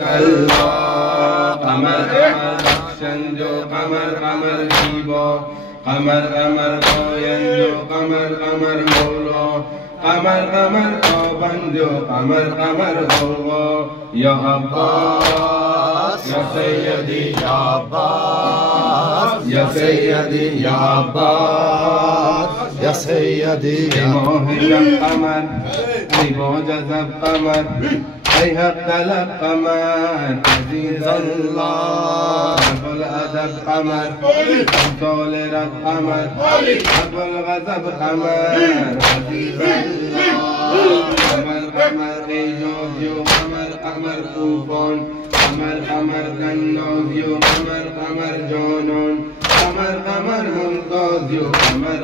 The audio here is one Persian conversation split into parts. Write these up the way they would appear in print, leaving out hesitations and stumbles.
الله قمر قمر بخشنج و قمر زیبا قمر پاینج و قمر مولا قمر تابنج و قمر غوا یا عباس یا سیدی یا عباس یا سیدی یا عباس یا سیدی ای ماه شب قمر ای با جذب قمر ای حق طلب قمر عزیز الله ابوالادب قمر امثال رب قمر ابوالغضب قمر عزیز الله قمر ای نازی و قمر طوفان قمر جنازی و قمر جانان قمر ممتازی و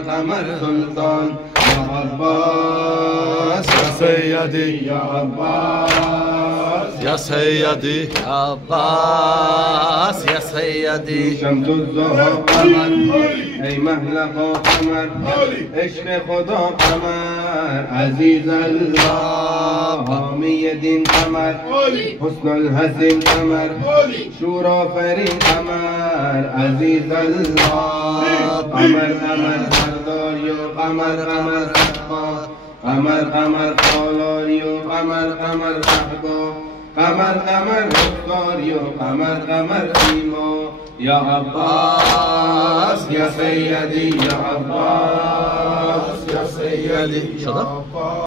قمر سلطان یا عباس یا سیدی یا عباس یا سیدی عباس یا سیدی شمس الضحی قمر ای محلقا قمر عشق خدا قمر عزیز الله حامی دین قمر حسن الحسین قمر شورآفرین قمر عزیز الله قمر سرداری و قمر صحبا قمر سالاری و قمر صحبا قمر رفتاری و قمر سیما یا عباس یا سیدی یا عباس یا سیدی